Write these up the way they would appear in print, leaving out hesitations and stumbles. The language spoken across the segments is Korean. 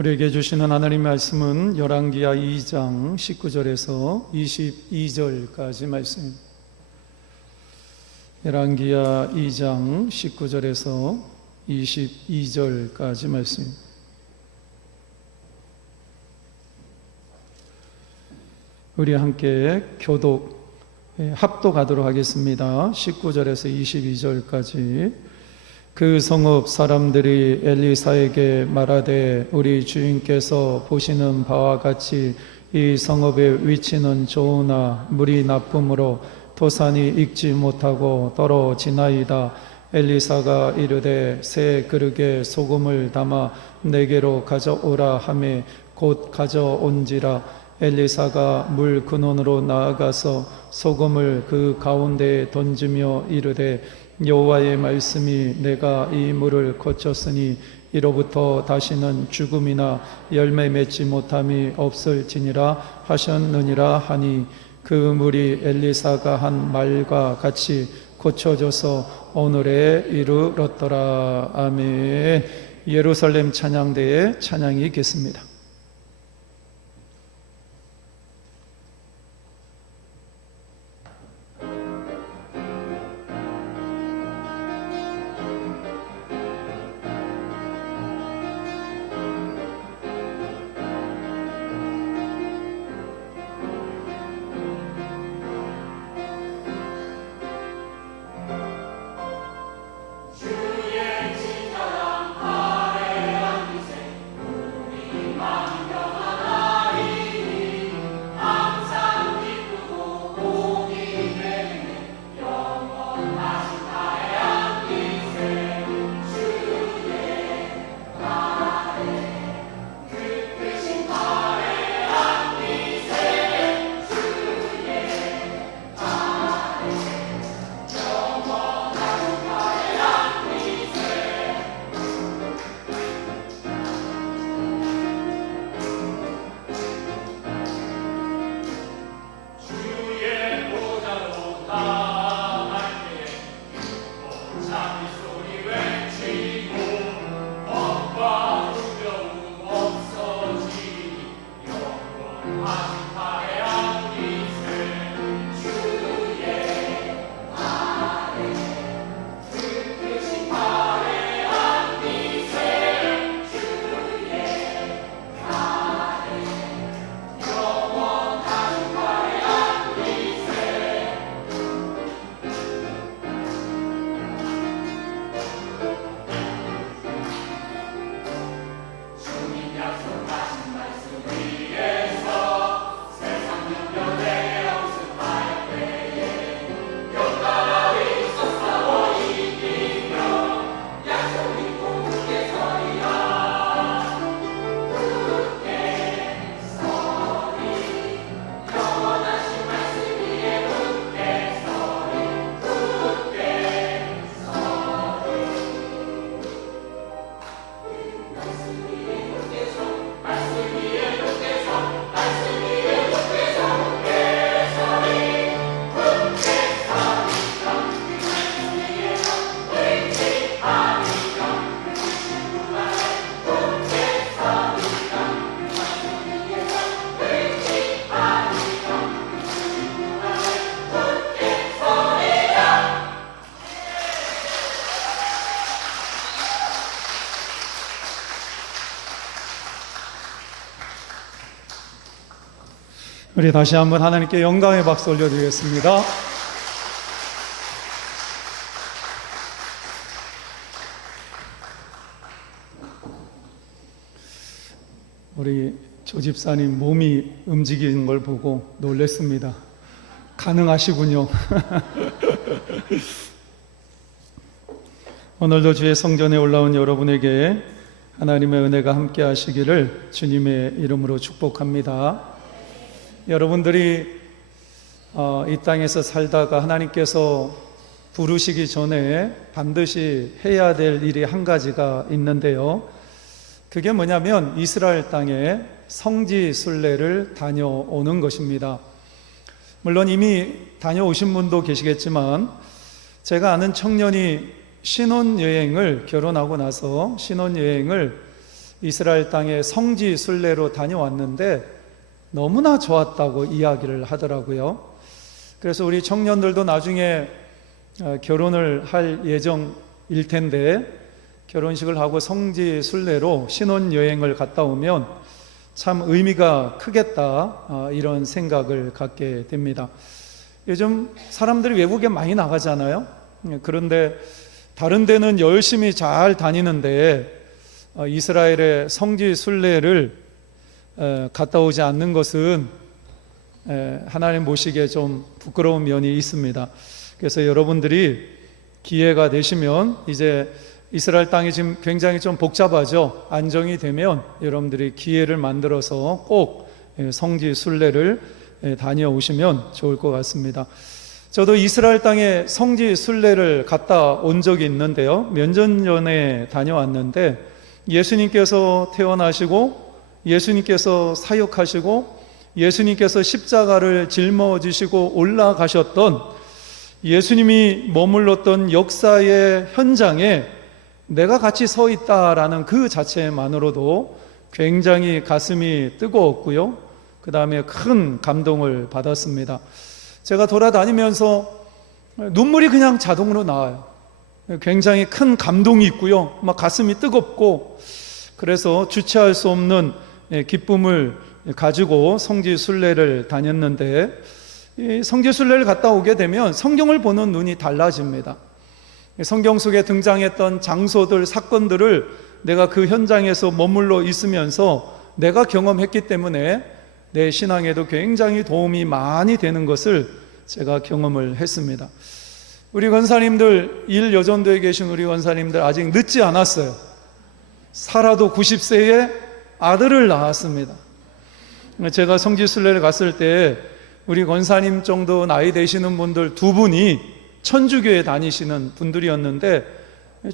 우리에게 주시는 하나님의 말씀은 열왕기하 2장 19절에서 22절까지 말씀입니다. 열왕기하 2장 19절에서 22절까지 말씀입니다. 우리 함께 합독하도록 하겠습니다. 19절에서 22절까지. 그 성읍 사람들이 엘리사에게 말하되 우리 주인께서 보시는 바와 같이 이 성읍의 위치는 좋으나 물이 나쁨으로 토산이 익지 못하고 떨어지나이다. 엘리사가 이르되 새 그릇에 소금을 담아 내게로 가져오라 하매 곧 가져온지라. 엘리사가 물 근원으로 나아가서 소금을 그 가운데에 던지며 이르되 여호와의 말씀이 내가 이 물을 거쳤으니 이로부터 다시는 죽음이나 열매 맺지 못함이 없을지니라 하셨느니라 하니 그 물이 엘리사가 한 말과 같이 고쳐져서 오늘에 이르렀더라. 아멘. 예루살렘 찬양대에 찬양이 있겠습니다. 우리 다시 한번 하나님께 영광의 박수 올려드리겠습니다. 우리 조 집사님 몸이 움직이는 걸 보고 놀랐습니다. 가능하시군요. 오늘도 주의 성전에 올라온 여러분에게 하나님의 은혜가 함께 하시기를 주님의 이름으로 축복합니다. 여러분들이 이 땅에서 살다가 하나님께서 부르시기 전에 반드시 해야 될 일이 한 가지가 있는데요. 그게 뭐냐면 이스라엘 땅에 성지 순례를 다녀오는 것입니다. 물론 이미 다녀오신 분도 계시겠지만 제가 아는 청년이 신혼여행을 결혼하고 나서 신혼여행을 이스라엘 땅에 성지 순례로 다녀왔는데 너무나 좋았다고 이야기를 하더라고요. 그래서 우리 청년들도 나중에 결혼을 할 예정일 텐데 결혼식을 하고 성지 순례로 신혼여행을 갔다 오면 참 의미가 크겠다, 이런 생각을 갖게 됩니다. 요즘 사람들이 외국에 많이 나가잖아요. 그런데 다른 데는 열심히 잘 다니는데 이스라엘의 성지 순례를 갔다 오지 않는 것은 하나님 보시기에 좀 부끄러운 면이 있습니다. 그래서 여러분들이 기회가 되시면, 이제 이스라엘 땅이 지금 굉장히 좀 복잡하죠. 안정이 되면 여러분들이 기회를 만들어서 꼭 성지 순례를 다녀오시면 좋을 것 같습니다. 저도 이스라엘 땅에 성지 순례를 갔다 온 적이 있는데요, 몇 년 전에 다녀왔는데 예수님께서 태어나시고 예수님께서 사역하시고 예수님께서 십자가를 짊어지시고 올라가셨던, 예수님이 머물렀던 역사의 현장에 내가 같이 서 있다라는 그 자체만으로도 굉장히 가슴이 뜨거웠고요, 그 다음에 큰 감동을 받았습니다. 제가 돌아다니면서 눈물이 그냥 자동으로 나와요. 굉장히 큰 감동이 있고요, 막 가슴이 뜨겁고, 그래서 주체할 수 없는 기쁨을 가지고 성지 순례를 다녔는데, 이 성지 순례를 갔다 오게 되면 성경을 보는 눈이 달라집니다. 성경 속에 등장했던 장소들, 사건들을 내가 그 현장에서 머물러 있으면서 내가 경험했기 때문에 내 신앙에도 굉장히 도움이 많이 되는 것을 제가 경험을 했습니다. 우리 권사님들, 일여전도에 계신 우리 권사님들 아직 늦지 않았어요. 살아도 90세에 아들을 낳았습니다. 제가 성지순례를 갔을 때 우리 권사님 정도 나이 되시는 분들 두 분이 천주교에 다니시는 분들이었는데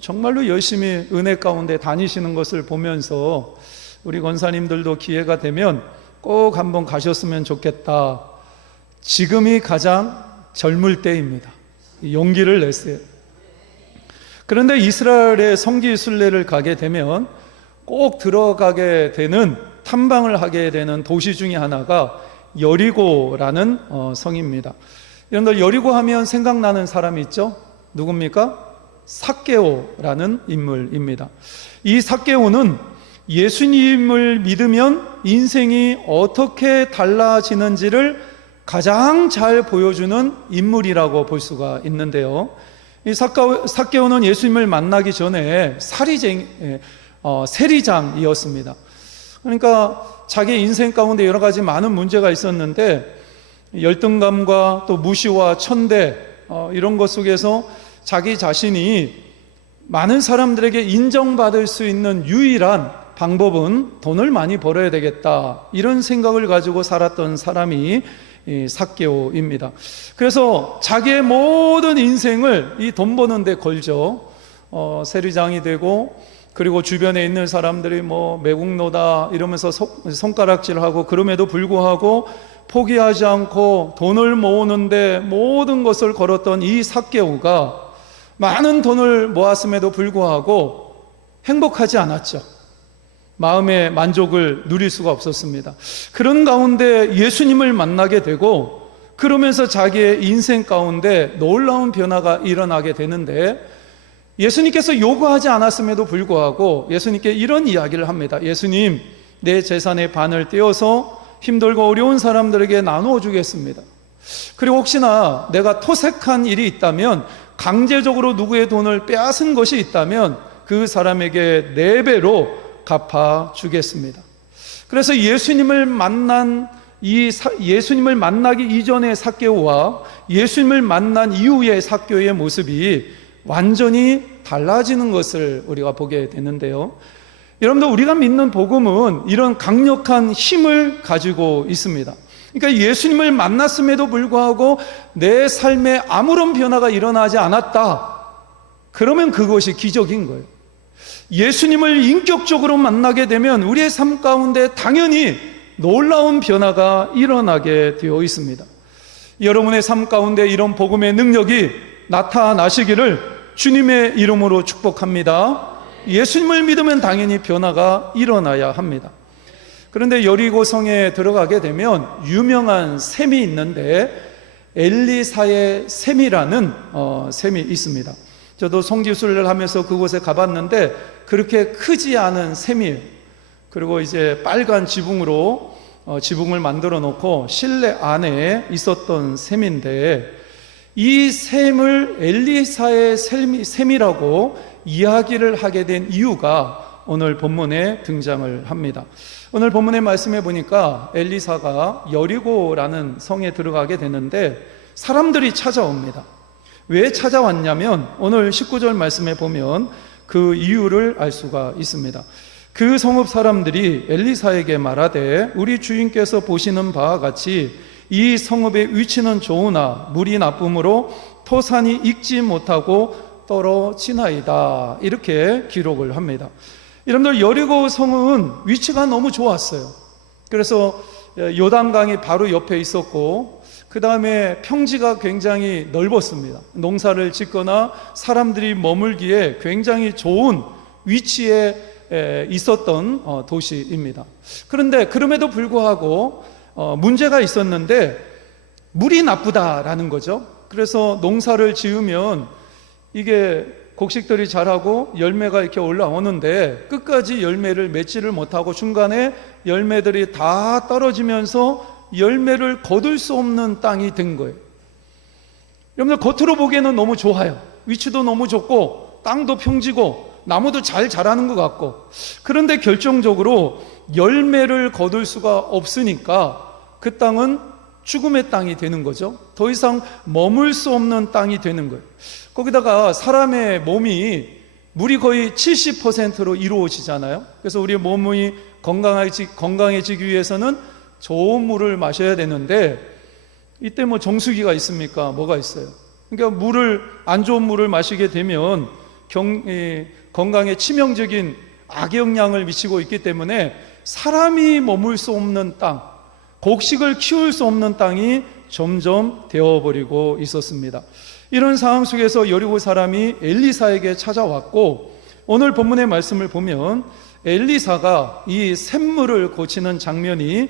정말로 열심히 은혜 가운데 다니시는 것을 보면서 우리 권사님들도 기회가 되면 꼭 한번 가셨으면 좋겠다. 지금이 가장 젊을 때입니다. 용기를 냈어요. 그런데 이스라엘의 성지 순례를 가게 되면 꼭 들어가게 되는, 탐방을 하게 되는 도시 중에 하나가 여리고라는 성입니다. 여러분들 여리고 하면 생각나는 사람이 있죠? 누굽니까? 삭개오라는 인물입니다. 이 삭개오는 예수님을 믿으면 인생이 어떻게 달라지는지를 가장 잘 보여주는 인물이라고 볼 수가 있는데요, 이 삭개오는 예수님을 만나기 전에 세리장이었습니다. 그러니까 자기 인생 가운데 여러 가지 많은 문제가 있었는데 열등감과 또 무시와 천대, 이런 것 속에서 자기 자신이 많은 사람들에게 인정받을 수 있는 유일한 방법은 돈을 많이 벌어야 되겠다, 이런 생각을 가지고 살았던 사람이 삭개오입니다. 그래서 자기의 모든 인생을 이 돈 버는 데 걸죠. 세리장이 되고, 그리고 주변에 있는 사람들이 뭐 매국노다 이러면서 손가락질하고, 그럼에도 불구하고 포기하지 않고 돈을 모으는데 모든 것을 걸었던 이 삭개오가 많은 돈을 모았음에도 불구하고 행복하지 않았죠. 마음의 만족을 누릴 수가 없었습니다. 그런 가운데 예수님을 만나게 되고, 그러면서 자기의 인생 가운데 놀라운 변화가 일어나게 되는데, 예수님께서 요구하지 않았음에도 불구하고 예수님께 이런 이야기를 합니다. 예수님, 내 재산의 반을 떼어서 힘들고 어려운 사람들에게 나누어 주겠습니다. 그리고 혹시나 내가 토색한 일이 있다면, 강제적으로 누구의 돈을 빼앗은 것이 있다면 그 사람에게 4배로 갚아 주겠습니다. 그래서 예수님을 만나기 이전의 삭개오와 예수님을 만난 이후의 삭개오의 모습이 완전히 달라지는 것을 우리가 보게 되는데요, 여러분들, 우리가 믿는 복음은 이런 강력한 힘을 가지고 있습니다. 그러니까 예수님을 만났음에도 불구하고 내 삶에 아무런 변화가 일어나지 않았다, 그러면 그것이 기적인 거예요. 예수님을 인격적으로 만나게 되면 우리의 삶 가운데 당연히 놀라운 변화가 일어나게 되어 있습니다. 여러분의 삶 가운데 이런 복음의 능력이 나타나시기를 주님의 이름으로 축복합니다. 예수님을 믿으면 당연히 변화가 일어나야 합니다. 그런데 여리고성에 들어가게 되면 유명한 샘이 있는데 엘리사의 샘이라는 샘이 있습니다. 저도 송기술을 하면서 그곳에 가봤는데 그렇게 크지 않은 샘이에요. 그리고 이제 빨간 지붕으로 지붕을 만들어 놓고 실내 안에 있었던 샘인데, 이 샘을 엘리사의 샘이라고 이야기를 하게 된 이유가 오늘 본문에 등장을 합니다. 오늘 본문의 말씀에 보니까 엘리사가 여리고라는 성에 들어가게 되는데 사람들이 찾아옵니다. 왜 찾아왔냐면 오늘 19절 말씀에 보면 그 이유를 알 수가 있습니다. 그 성읍 사람들이 엘리사에게 말하되 우리 주인께서 보시는 바와 같이 이 성읍의 위치는 좋으나 물이 나쁨으로 토산이 익지 못하고 떨어지나이다, 이렇게 기록을 합니다. 여러분들, 여리고 성은 위치가 너무 좋았어요. 그래서 요단강이 바로 옆에 있었고 그 다음에 평지가 굉장히 넓었습니다. 농사를 짓거나 사람들이 머물기에 굉장히 좋은 위치에 있었던 도시입니다. 그런데 그럼에도 불구하고 문제가 있었는데 물이 나쁘다라는 거죠. 그래서 농사를 지으면 이게 곡식들이 자라고 열매가 이렇게 올라오는데 끝까지 열매를 맺지를 못하고 중간에 열매들이 다 떨어지면서 열매를 거둘 수 없는 땅이 된 거예요. 여러분들, 겉으로 보기에는 너무 좋아요. 위치도 너무 좋고 땅도 평지고 나무도 잘 자라는 것 같고, 그런데 결정적으로 열매를 거둘 수가 없으니까 그 땅은 죽음의 땅이 되는 거죠. 더 이상 머물 수 없는 땅이 되는 거예요. 거기다가 사람의 몸이 물이 거의 70%로 이루어지잖아요. 그래서 우리 몸이 건강해지기 위해서는 좋은 물을 마셔야 되는데 이때 뭐 정수기가 있습니까? 뭐가 있어요? 그러니까 안 좋은 물을 마시게 되면 건강에 치명적인 악영향을 미치고 있기 때문에 사람이 머물 수 없는 땅, 곡식을 키울 수 없는 땅이 점점 되어버리고 있었습니다. 이런 상황 속에서 여리고 사람이 엘리사에게 찾아왔고, 오늘 본문의 말씀을 보면 엘리사가 이 샘물을 고치는 장면이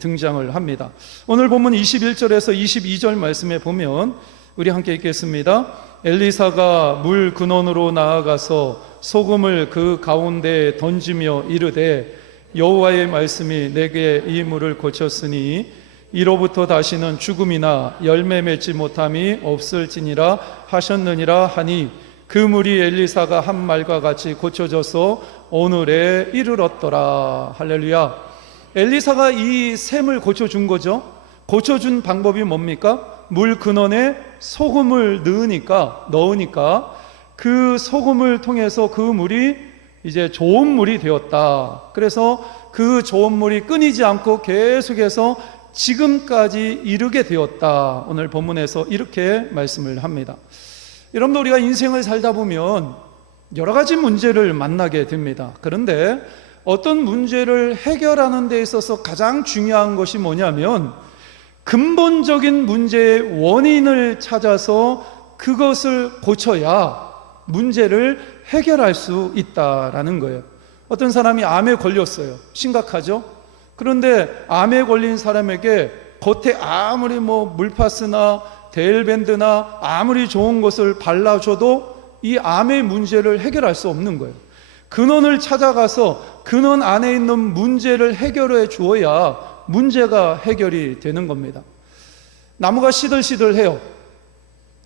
등장을 합니다. 오늘 본문 21절에서 22절 말씀에 보면 우리 함께 읽겠습니다. 엘리사가 물 근원으로 나아가서 소금을 그 가운데에 던지며 이르되 여호와의 말씀이 내게 이 물을 고쳤으니 이로부터 다시는 죽음이나 열매 맺지 못함이 없을지니라 하셨느니라 하니 그 물이 엘리사가 한 말과 같이 고쳐져서 오늘에 이르렀더라. 할렐루야. 엘리사가 이 샘을 고쳐준 거죠. 고쳐준 방법이 뭡니까? 물 근원에 소금을 넣으니까 그 소금을 통해서 그 물이 이제 좋은 물이 되었다. 그래서 그 좋은 물이 끊이지 않고 계속해서 지금까지 이르게 되었다. 오늘 본문에서 이렇게 말씀을 합니다. 여러분들, 우리가 인생을 살다 보면 여러 가지 문제를 만나게 됩니다. 그런데 어떤 문제를 해결하는 데 있어서 가장 중요한 것이 뭐냐면 근본적인 문제의 원인을 찾아서 그것을 고쳐야 문제를 해결할 수 있다라는 거예요. 어떤 사람이 암에 걸렸어요. 심각하죠? 그런데 암에 걸린 사람에게 겉에 아무리 물파스나 데일밴드나 아무리 좋은 것을 발라줘도 이 암의 문제를 해결할 수 없는 거예요. 근원을 찾아가서 근원 안에 있는 문제를 해결해 주어야 문제가 해결이 되는 겁니다. 나무가 시들시들해요.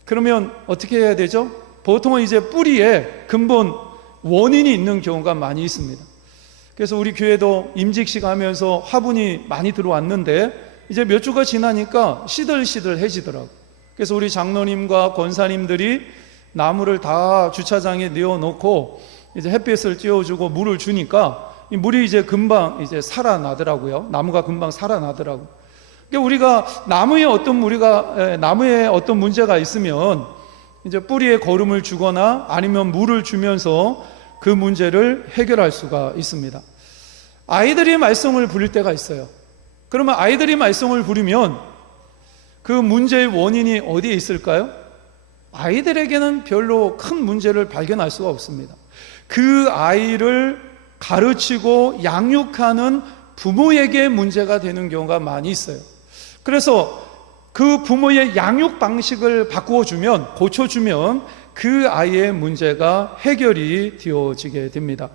그러면 어떻게 해야 되죠? 보통은 이제 뿌리에 근본 원인이 있는 경우가 많이 있습니다. 그래서 우리 교회도 임직식 하면서 화분이 많이 들어왔는데 이제 몇 주가 지나니까 시들시들해지더라고요. 그래서 우리 장로님과 권사님들이 나무를 다 주차장에 내어놓고 이제 햇빛을 쬐어주고 물을 주니까 이 물이 이제 금방 이제 살아나더라고요. 나무가 금방 살아나더라고요. 그러니까 우리가 나무에 어떤 문제가 있으면 이제 뿌리에 거름을 주거나 아니면 물을 주면서 그 문제를 해결할 수가 있습니다. 아이들이 말썽을 부릴 때가 있어요. 그러면 아이들이 말썽을 부리면 그 문제의 원인이 어디에 있을까요? 아이들에게는 별로 큰 문제를 발견할 수가 없습니다. 그 아이를 가르치고 양육하는 부모에게 문제가 되는 경우가 많이 있어요. 그래서 그 부모의 양육 방식을 바꾸어주면, 고쳐주면 그 아이의 문제가 해결이 되어지게 됩니다.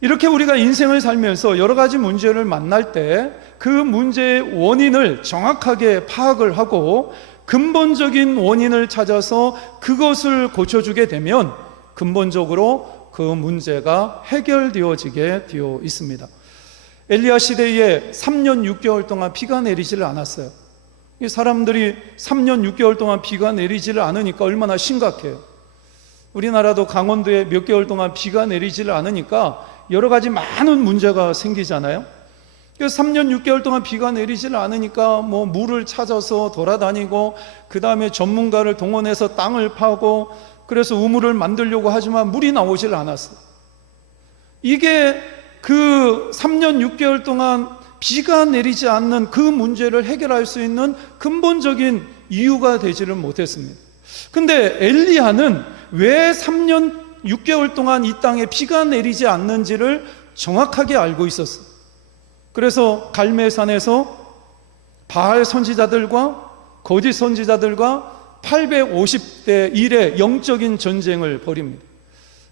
이렇게 우리가 인생을 살면서 여러 가지 문제를 만날 때 그 문제의 원인을 정확하게 파악을 하고 근본적인 원인을 찾아서 그것을 고쳐주게 되면 근본적으로 그 문제가 해결되어지게 되어 있습니다. 엘리야 시대에 3년 6개월 동안 비가 내리지를 않았어요. 이 사람들이 3년 6개월 동안 비가 내리지를 않으니까 얼마나 심각해요. 우리나라도 강원도에 몇 개월 동안 비가 내리지를 않으니까 여러 가지 많은 문제가 생기잖아요. 그래서 3년 6개월 동안 비가 내리지를 않으니까 뭐 물을 찾아서 돌아다니고 그 다음에 전문가를 동원해서 땅을 파고 그래서 우물을 만들려고 하지만 물이 나오질 않았어요. 이게 그 3년 6개월 동안 비가 내리지 않는 그 문제를 해결할 수 있는 근본적인 이유가 되지를 못했습니다. 근데 엘리야는 왜 3년 6개월 동안 이 땅에 비가 내리지 않는지를 정확하게 알고 있었어요. 그래서 갈멜산에서 바알 선지자들과 거짓 선지자들과 850대 1의 영적인 전쟁을 벌입니다.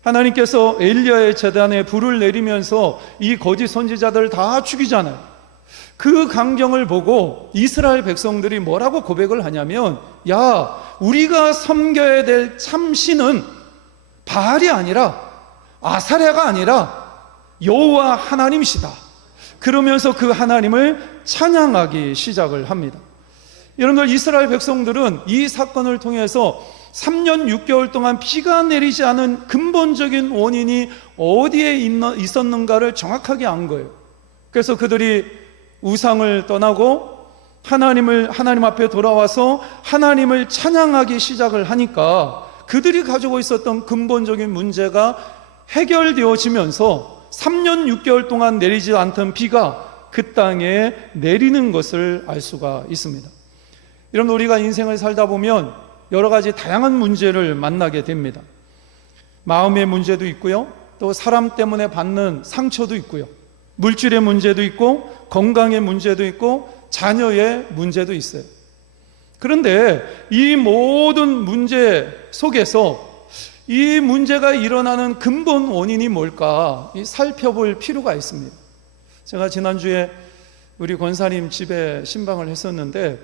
하나님께서 엘리야의 제단에 불을 내리면서 이 거짓 선지자들 다 죽이잖아요. 그 광경을 보고 이스라엘 백성들이 뭐라고 고백을 하냐면, 야, 우리가 섬겨야 될 참신은 바알이 아니라 아사랴가 아니라 여호와 하나님이시다. 그러면서 그 하나님을 찬양하기 시작을 합니다. 여러분들, 이스라엘 백성들은 이 사건을 통해서 3년 6개월 동안 비가 내리지 않은 근본적인 원인이 어디에 있었는가를 정확하게 안 거예요. 그래서 그들이 우상을 떠나고 하나님 앞에 돌아와서 하나님을 찬양하기 시작을 하니까 그들이 가지고 있었던 근본적인 문제가 해결되어지면서 3년 6개월 동안 내리지 않던 비가 그 땅에 내리는 것을 알 수가 있습니다. 여러분, 우리가 인생을 살다 보면 여러 가지 다양한 문제를 만나게 됩니다. 마음의 문제도 있고요, 또 사람 때문에 받는 상처도 있고요, 물질의 문제도 있고 건강의 문제도 있고 자녀의 문제도 있어요. 그런데 이 모든 문제 속에서 이 문제가 일어나는 근본 원인이 뭘까 살펴볼 필요가 있습니다. 제가 지난주에 우리 권사님 집에 신방을 했었는데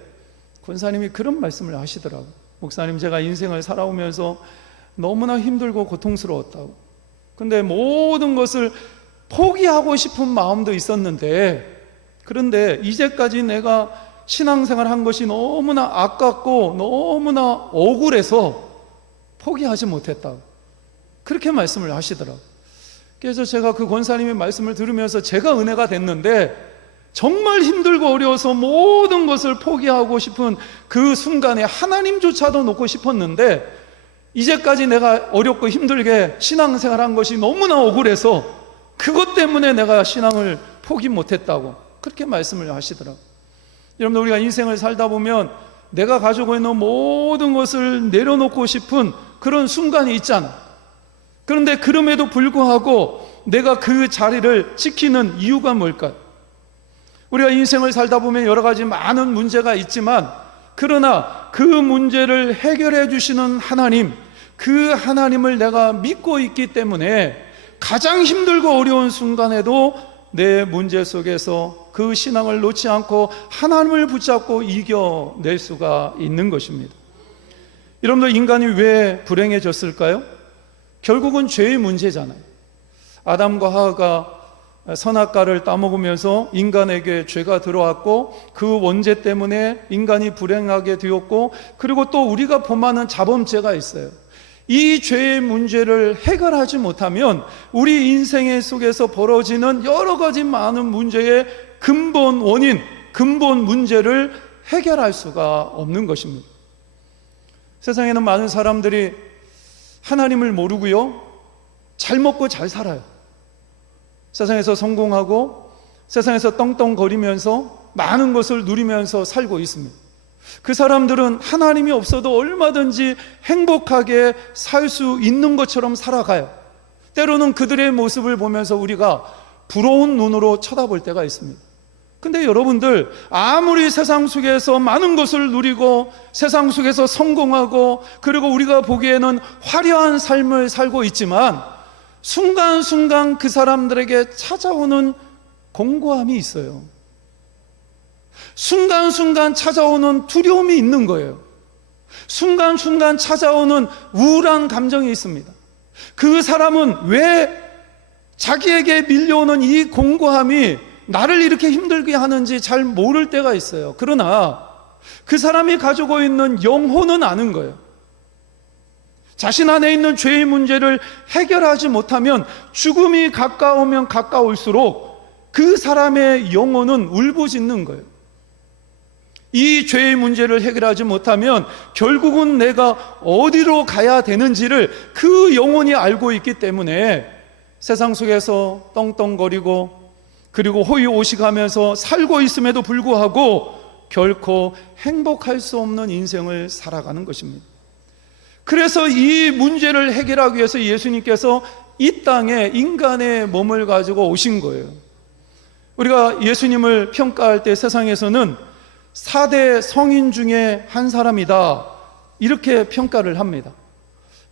권사님이 그런 말씀을 하시더라고요. 목사님, 제가 인생을 살아오면서 너무나 힘들고 고통스러웠다고. 근데 모든 것을 포기하고 싶은 마음도 있었는데, 그런데 이제까지 내가 신앙생활 한 것이 너무나 아깝고 너무나 억울해서 포기하지 못했다고 그렇게 말씀을 하시더라고요. 그래서 제가 그 권사님의 말씀을 들으면서 제가 은혜가 됐는데, 정말 힘들고 어려워서 모든 것을 포기하고 싶은 그 순간에 하나님조차도 놓고 싶었는데, 이제까지 내가 어렵고 힘들게 신앙생활 한 것이 너무나 억울해서 그것 때문에 내가 신앙을 포기 못했다고 그렇게 말씀을 하시더라고요. 여러분, 우리가 인생을 살다 보면 내가 가지고 있는 모든 것을 내려놓고 싶은 그런 순간이 있잖아. 그런데 그럼에도 불구하고 내가 그 자리를 지키는 이유가 뭘까요? 우리가 인생을 살다 보면 여러 가지 많은 문제가 있지만, 그러나 그 문제를 해결해 주시는 하나님, 그 하나님을 내가 믿고 있기 때문에 가장 힘들고 어려운 순간에도 내 문제 속에서 그 신앙을 놓지 않고 하나님을 붙잡고 이겨낼 수가 있는 것입니다. 여러분들, 인간이 왜 불행해졌을까요? 결국은 죄의 문제잖아요. 아담과 하와가 선악과를 따먹으면서 인간에게 죄가 들어왔고 그 원죄 때문에 인간이 불행하게 되었고, 그리고 또 우리가 범하는 자범죄가 있어요. 이 죄의 문제를 해결하지 못하면 우리 인생 속에서 벌어지는 여러 가지 많은 문제의 근본 원인, 근본 문제를 해결할 수가 없는 것입니다. 세상에는 많은 사람들이 하나님을 모르고요, 잘 먹고 잘 살아요. 세상에서 성공하고 세상에서 떵떵거리면서 많은 것을 누리면서 살고 있습니다. 그 사람들은 하나님이 없어도 얼마든지 행복하게 살 수 있는 것처럼 살아가요. 때로는 그들의 모습을 보면서 우리가 부러운 눈으로 쳐다볼 때가 있습니다. 근데 여러분들, 아무리 세상 속에서 많은 것을 누리고 세상 속에서 성공하고 그리고 우리가 보기에는 화려한 삶을 살고 있지만 순간순간 그 사람들에게 찾아오는 공고함이 있어요. 순간순간 찾아오는 두려움이 있는 거예요. 순간순간 찾아오는 우울한 감정이 있습니다. 그 사람은 왜 자기에게 밀려오는 이 공고함이 나를 이렇게 힘들게 하는지 잘 모를 때가 있어요. 그러나 그 사람이 가지고 있는 영혼은 아는 거예요. 자신 안에 있는 죄의 문제를 해결하지 못하면 죽음이 가까우면 가까울수록 그 사람의 영혼은 울부짖는 거예요. 이 죄의 문제를 해결하지 못하면 결국은 내가 어디로 가야 되는지를 그 영혼이 알고 있기 때문에 세상 속에서 떵떵거리고 그리고 호의호식하면서 살고 있음에도 불구하고 결코 행복할 수 없는 인생을 살아가는 것입니다. 그래서 이 문제를 해결하기 위해서 예수님께서 이 땅에 인간의 몸을 가지고 오신 거예요. 우리가 예수님을 평가할 때 세상에서는 4대 성인 중에 한 사람이다, 이렇게 평가를 합니다.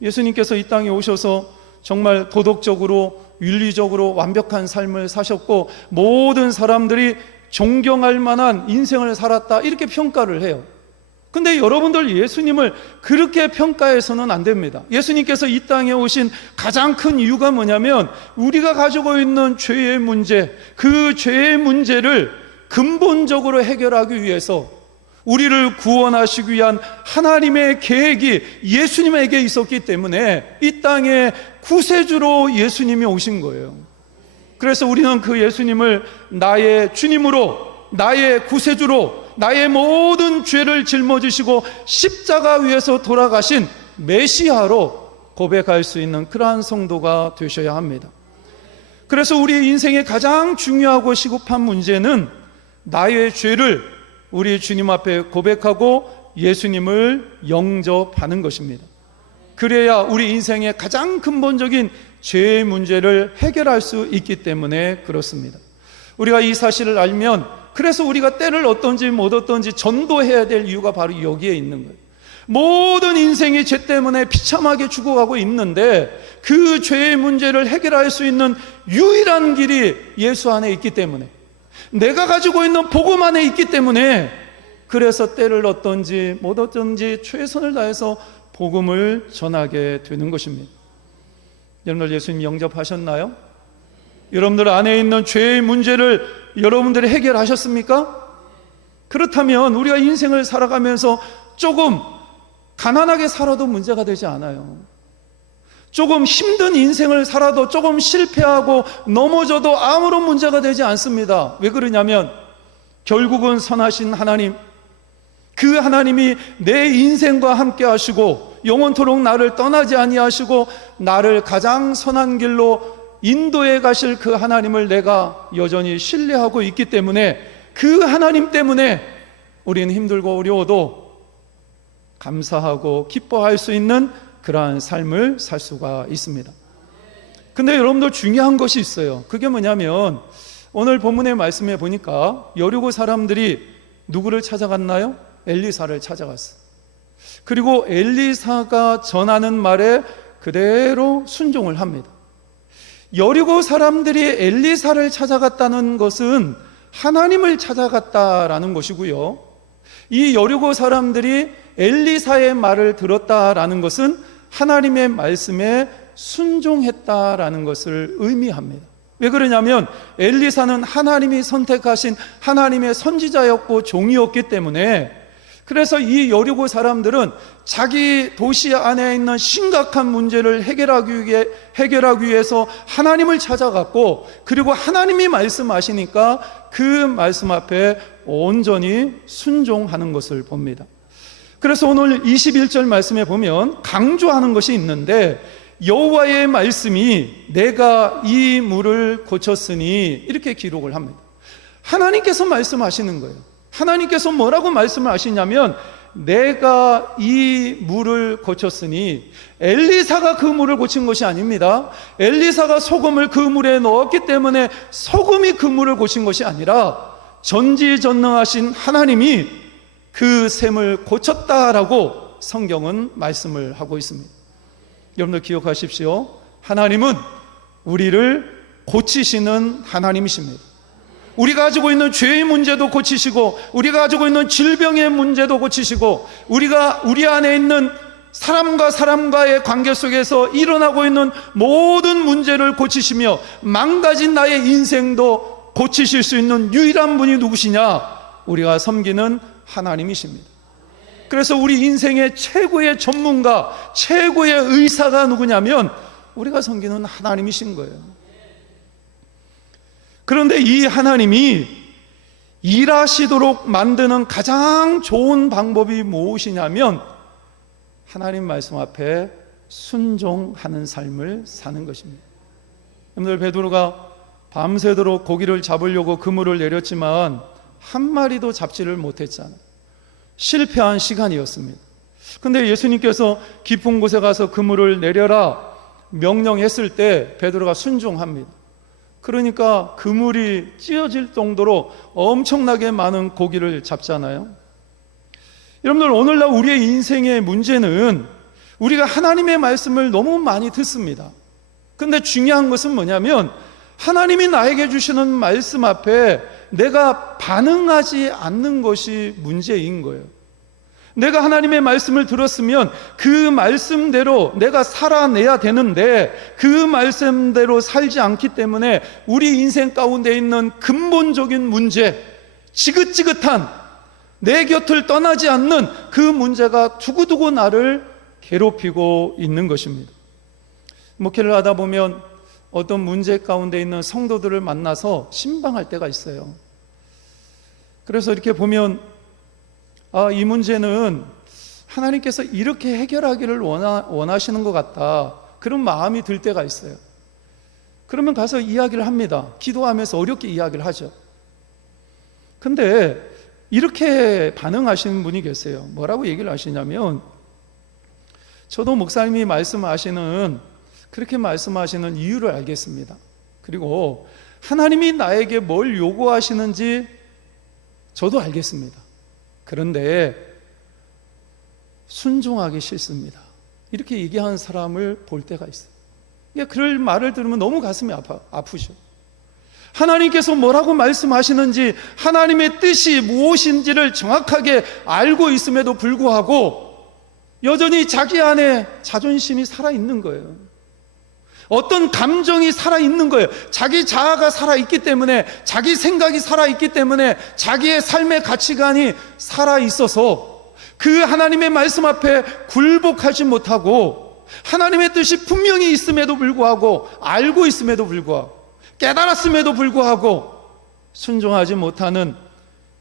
예수님께서 이 땅에 오셔서 정말 도덕적으로 윤리적으로 완벽한 삶을 사셨고 모든 사람들이 존경할 만한 인생을 살았다, 이렇게 평가를 해요. 근데 여러분들, 예수님을 그렇게 평가해서는 안 됩니다. 예수님께서 이 땅에 오신 가장 큰 이유가 뭐냐면 우리가 가지고 있는 죄의 문제, 그 죄의 문제를 근본적으로 해결하기 위해서 우리를 구원하시기 위한 하나님의 계획이 예수님에게 있었기 때문에 이 땅에 구세주로 예수님이 오신 거예요. 그래서 우리는 그 예수님을 나의 주님으로, 나의 구세주로, 나의 모든 죄를 짊어지시고 십자가 위에서 돌아가신 메시아로 고백할 수 있는 그러한 성도가 되셔야 합니다. 그래서 우리 인생의 가장 중요하고 시급한 문제는 나의 죄를 우리 주님 앞에 고백하고 예수님을 영접하는 것입니다. 그래야 우리 인생의 가장 근본적인 죄의 문제를 해결할 수 있기 때문에 그렇습니다. 우리가 이 사실을 알면, 그래서 우리가 때를 얻든지 못 얻든지 전도해야 될 이유가 바로 여기에 있는 거예요. 모든 인생이 죄 때문에 비참하게 죽어가고 있는데 그 죄의 문제를 해결할 수 있는 유일한 길이 예수 안에 있기 때문에, 내가 가지고 있는 복음 안에 있기 때문에, 그래서 때를 얻든지 못 얻든지 최선을 다해서 복음을 전하게 되는 것입니다. 여러분들, 예수님 영접하셨나요? 여러분들 안에 있는 죄의 문제를 여러분들이 해결하셨습니까? 그렇다면 우리가 인생을 살아가면서 조금 가난하게 살아도 문제가 되지 않아요. 조금 힘든 인생을 살아도, 조금 실패하고 넘어져도 아무런 문제가 되지 않습니다. 왜 그러냐면 결국은 선하신 하나님, 그 하나님이 내 인생과 함께 하시고 영원토록 나를 떠나지 아니하시고 나를 가장 선한 길로 인도해 가실 그 하나님을 내가 여전히 신뢰하고 있기 때문에, 그 하나님 때문에 우리는 힘들고 어려워도 감사하고 기뻐할 수 있는 그러한 삶을 살 수가 있습니다. 근데 여러분들, 중요한 것이 있어요. 그게 뭐냐면 오늘 본문의 말씀에 보니까 여리고 사람들이 누구를 찾아갔나요? 엘리사를 찾아갔어요. 그리고 엘리사가 전하는 말에 그대로 순종을 합니다. 여리고 사람들이 엘리사를 찾아갔다는 것은 하나님을 찾아갔다라는 것이고요, 이 여리고 사람들이 엘리사의 말을 들었다라는 것은 하나님의 말씀에 순종했다라는 것을 의미합니다. 왜 그러냐면 엘리사는 하나님이 선택하신 하나님의 선지자였고 종이었기 때문에, 그래서 이 여리고 사람들은 자기 도시 안에 있는 심각한 문제를 해결하기 위해서 하나님을 찾아갔고, 그리고 하나님이 말씀하시니까 그 말씀 앞에 온전히 순종하는 것을 봅니다. 그래서 오늘 21절 말씀에 보면 강조하는 것이 있는데, 여호와의 말씀이 내가 이 물을 고쳤으니, 이렇게 기록을 합니다. 하나님께서 말씀하시는 거예요. 하나님께서 뭐라고 말씀을 하시냐면 내가 이 물을 고쳤으니, 엘리사가 그 물을 고친 것이 아닙니다. 엘리사가 소금을 그 물에 넣었기 때문에 소금이 그 물을 고친 것이 아니라 전지전능하신 하나님이 그 샘을 고쳤다라고 성경은 말씀을 하고 있습니다. 여러분들 기억하십시오. 하나님은 우리를 고치시는 하나님이십니다. 우리가 가지고 있는 죄의 문제도 고치시고, 우리가 가지고 있는 질병의 문제도 고치시고, 우리 안에 있는 사람과 사람과의 관계 속에서 일어나고 있는 모든 문제를 고치시며, 망가진 나의 인생도 고치실 수 있는 유일한 분이 누구시냐? 우리가 섬기는 하나님이십니다. 그래서 우리 인생의 최고의 전문가, 최고의 의사가 누구냐면 우리가 섬기는 하나님이신 거예요. 그런데 이 하나님이 일하시도록 만드는 가장 좋은 방법이 무엇이냐면 하나님 말씀 앞에 순종하는 삶을 사는 것입니다. 여러분들, 베드로가 밤새도록 고기를 잡으려고 그물을 내렸지만 한 마리도 잡지를 못했잖아요. 실패한 시간이었습니다. 근데 예수님께서 깊은 곳에 가서 그물을 내려라 명령했을 때 베드로가 순종합니다. 그러니까 그물이 찢어질 정도로 엄청나게 많은 고기를 잡잖아요. 여러분들, 오늘날 우리의 인생의 문제는 우리가 하나님의 말씀을 너무 많이 듣습니다. 근데 중요한 것은 뭐냐면 하나님이 나에게 주시는 말씀 앞에 내가 반응하지 않는 것이 문제인 거예요. 내가 하나님의 말씀을 들었으면 그 말씀대로 내가 살아내야 되는데 그 말씀대로 살지 않기 때문에 우리 인생 가운데 있는 근본적인 문제, 지긋지긋한 내 곁을 떠나지 않는 그 문제가 두고두고 나를 괴롭히고 있는 것입니다. 목회를 하다 보면 어떤 문제 가운데 있는 성도들을 만나서 신방할 때가 있어요. 그래서 이렇게 보면 이 문제는 하나님께서 이렇게 해결하기를 원하시는 것 같다, 그런 마음이 들 때가 있어요. 그러면 가서 이야기를 합니다. 기도하면서 어렵게 이야기를 하죠. 근데 이렇게 반응하시는 분이 계세요. 뭐라고 얘기를 하시냐면, 저도 목사님이 그렇게 말씀하시는 이유를 알겠습니다. 그리고 하나님이 나에게 뭘 요구하시는지 저도 알겠습니다. 그런데 순종하기 싫습니다. 이렇게 얘기하는 사람을 볼 때가 있어요. 그럴 말을 들으면 너무 가슴이 아프죠. 하나님께서 뭐라고 말씀하시는지, 하나님의 뜻이 무엇인지를 정확하게 알고 있음에도 불구하고 여전히 자기 안에 자존심이 살아있는 거예요. 어떤 감정이 살아있는 거예요. 자기 자아가 살아있기 때문에, 자기 생각이 살아있기 때문에, 자기의 삶의 가치관이 살아있어서 그 하나님의 말씀 앞에 굴복하지 못하고, 하나님의 뜻이 분명히 있음에도 불구하고, 알고 있음에도 불구하고, 깨달았음에도 불구하고 순종하지 못하는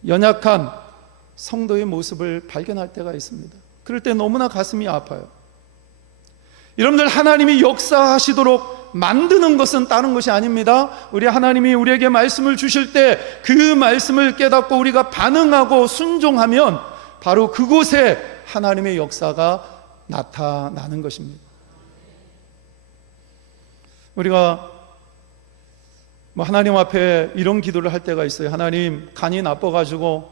연약한 성도의 모습을 발견할 때가 있습니다. 그럴 때 너무나 가슴이 아파요. 여러분들, 하나님이 역사하시도록 만드는 것은 다른 것이 아닙니다. 우리 하나님이 우리에게 말씀을 주실 때 그 말씀을 깨닫고 우리가 반응하고 순종하면 바로 그곳에 하나님의 역사가 나타나는 것입니다. 우리가 하나님 앞에 이런 기도를 할 때가 있어요. 하나님, 간이 나빠가지고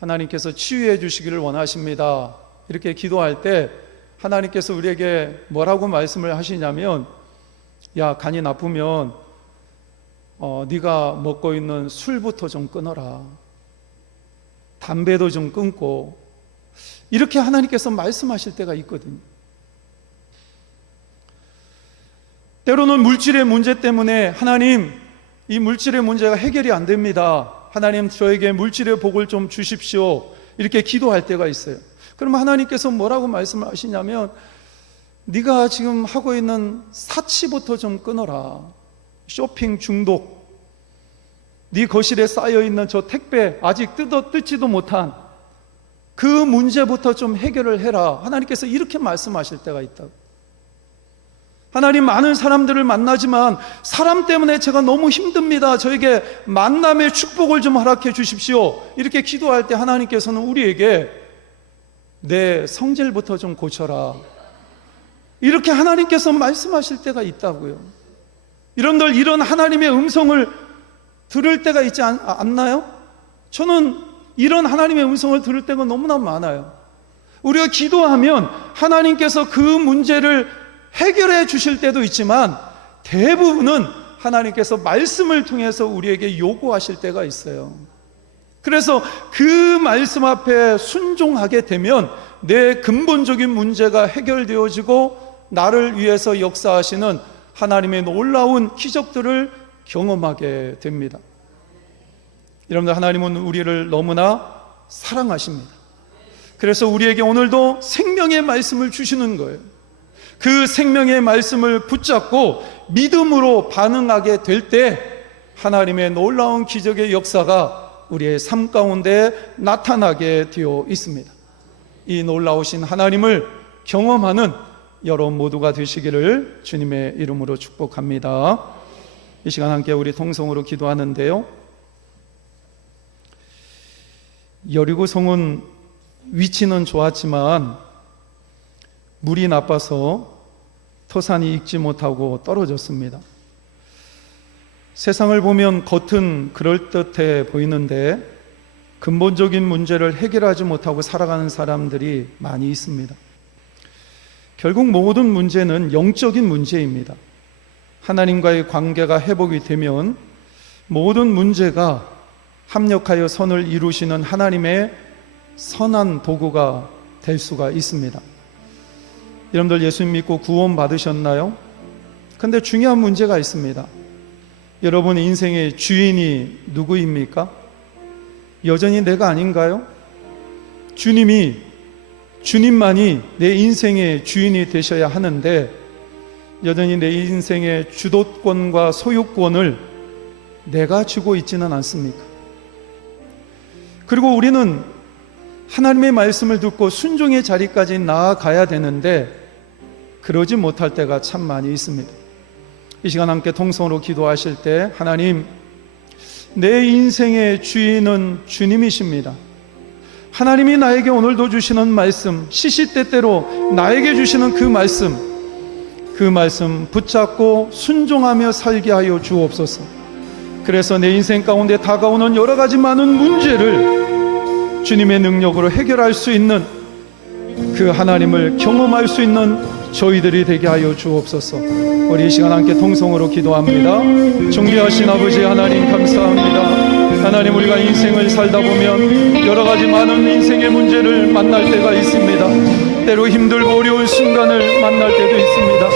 하나님께서 치유해 주시기를 원하십니다. 이렇게 기도할 때 하나님께서 우리에게 뭐라고 말씀을 하시냐면, 야, 간이 나쁘면 네가 먹고 있는 술부터 좀 끊어라, 담배도 좀 끊고, 이렇게 하나님께서 말씀하실 때가 있거든요. 때로는 물질의 문제 때문에 하나님, 이 물질의 문제가 해결이 안 됩니다. 하나님, 저에게 물질의 복을 좀 주십시오. 이렇게 기도할 때가 있어요. 그러면 하나님께서 뭐라고 말씀하시냐면, 네가 지금 하고 있는 사치부터 좀 끊어라. 쇼핑 중독, 네 거실에 쌓여있는 저 택배 아직 뜯지도 못한 그 문제부터 좀 해결을 해라. 하나님께서 이렇게 말씀하실 때가 있다고. 하나님, 많은 사람들을 만나지만 사람 때문에 제가 너무 힘듭니다. 저에게 만남의 축복을 좀 허락해 주십시오. 이렇게 기도할 때 하나님께서는 우리에게 내 성질부터 좀 고쳐라. 이렇게 하나님께서 말씀하실 때가 있다고요. 여러분들 이런 하나님의 음성을 들을 때가 있지 않나요? 저는 이런 하나님의 음성을 들을 때가 너무나 많아요. 우리가 기도하면 하나님께서 그 문제를 해결해 주실 때도 있지만 대부분은 하나님께서 말씀을 통해서 우리에게 요구하실 때가 있어요. 그래서 그 말씀 앞에 순종하게 되면 내 근본적인 문제가 해결되어지고 나를 위해서 역사하시는 하나님의 놀라운 기적들을 경험하게 됩니다. 여러분들, 하나님은 우리를 너무나 사랑하십니다. 그래서 우리에게 오늘도 생명의 말씀을 주시는 거예요. 그 생명의 말씀을 붙잡고 믿음으로 반응하게 될 때 하나님의 놀라운 기적의 역사가 우리의 삶 가운데 나타나게 되어 있습니다. 이 놀라우신 하나님을 경험하는 여러분 모두가 되시기를 주님의 이름으로 축복합니다. 이 시간 함께 우리 통성으로 기도하는데요, 여리고성은 위치는 좋았지만 물이 나빠서 토산이 익지 못하고 떨어졌습니다. 세상을 보면 겉은 그럴듯해 보이는데 근본적인 문제를 해결하지 못하고 살아가는 사람들이 많이 있습니다. 결국 모든 문제는 영적인 문제입니다. 하나님과의 관계가 회복이 되면 모든 문제가 합력하여 선을 이루시는 하나님의 선한 도구가 될 수가 있습니다. 여러분들 예수님 믿고 구원 받으셨나요? 근데 중요한 문제가 있습니다. 여러분 인생의 주인이 누구입니까? 여전히 내가 아닌가요? 주님만이 내 인생의 주인이 되셔야 하는데 여전히 내 인생의 주도권과 소유권을 내가 쥐고 있지는 않습니까? 그리고 우리는 하나님의 말씀을 듣고 순종의 자리까지 나아가야 되는데 그러지 못할 때가 참 많이 있습니다. 이 시간 함께 통성으로 기도하실 때, 하나님, 내 인생의 주인은 주님이십니다. 하나님이 나에게 오늘도 주시는 말씀, 시시때때로 나에게 주시는 그 말씀 붙잡고 순종하며 살게 하여 주옵소서. 그래서 내 인생 가운데 다가오는 여러 가지 많은 문제를 주님의 능력으로 해결할 수 있는 그 하나님을 경험할 수 있는 저희들이 되게 하여 주옵소서. 우리 이 시간 함께 통성으로 기도합니다. 존귀하신 아버지 하나님, 감사합니다. 하나님, 우리가 인생을 살다 보면 여러 가지 많은 인생의 문제를 만날 때가 있습니다. 때로 힘들고 어려운 순간을 만날 때도 있습니다.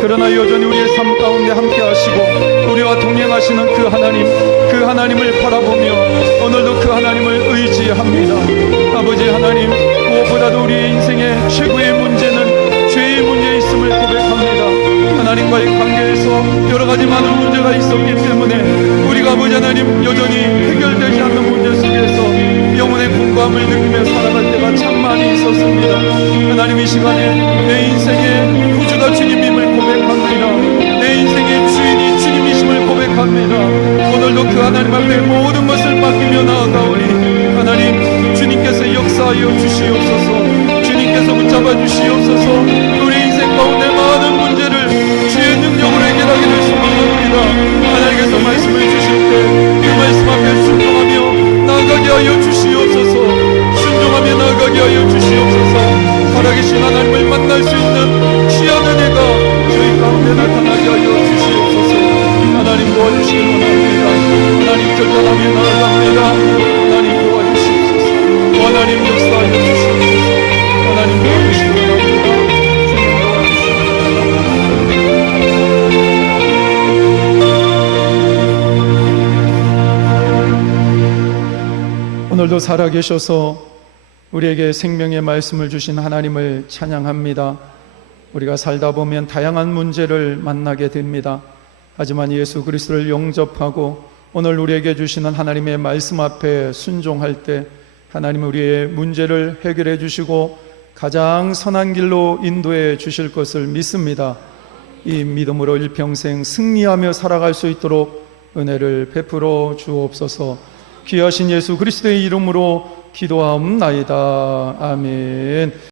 그러나 여전히 우리의 삶 가운데 함께 하시고 우리와 동행하시는 그 하나님을 바라보며 오늘도 그 하나님을 의지합니다. 아버지 하나님, 무엇보다도 우리의 인생의 최고의 문제는 죄의 문제에 있음을 고백합니다. 하나님과의 관계에서 여러 가지 많은 문제가 있었기 때문에 우리가 아버지 하나님 여전히 해결되지 않는 문제 속에서 영혼의 공감을 느끼며 살아갈 때가 참 많이 있었습니다. 하나님, 이 시간에 내 인생의 구주가 주님임을 고백합니다. 내 인생의 주인이 주님이심을 고백합니다. 오늘도 그 하나님 앞에 모든 것을 맡기며 나아가오니 하나님, 주님께서 역사하여 주시옵소서. 주님께서 붙잡아 주시옵소서. 우리 인생 가운데 많은 문제를 주의 능력으로 해결하기를 소망합니다. 하나님께서 말씀을 주실 때 그 말씀 앞에 순종하며 나아가게 하여 주시옵소서. 순종하며 나아가게 하여 주시옵소서. 살아계신 하나님을 만날 수 있는 귀한 은혜가 저희 가운데 나타나게 하여 주시옵소서. 하나님 도와주시기 원합니다. 하나님 결단하며 나아갑니다. 하나님 도와주시옵소서. 하나님 역사하여 주시옵소서. 하나님 도와주시기 원합니다. 주님 도와주시옵소서. 오늘도 살아계셔서 우리에게 생명의 말씀을 주신 하나님을 찬양합니다. 우리가 살다 보면 다양한 문제를 만나게 됩니다. 하지만 예수 그리스도를 영접하고 오늘 우리에게 주시는 하나님의 말씀 앞에 순종할 때 하나님 우리의 문제를 해결해 주시고 가장 선한 길로 인도해 주실 것을 믿습니다. 이 믿음으로 일평생 승리하며 살아갈 수 있도록 은혜를 베풀어 주옵소서. 귀하신 예수 그리스도의 이름으로 기도하옵나이다. 아멘.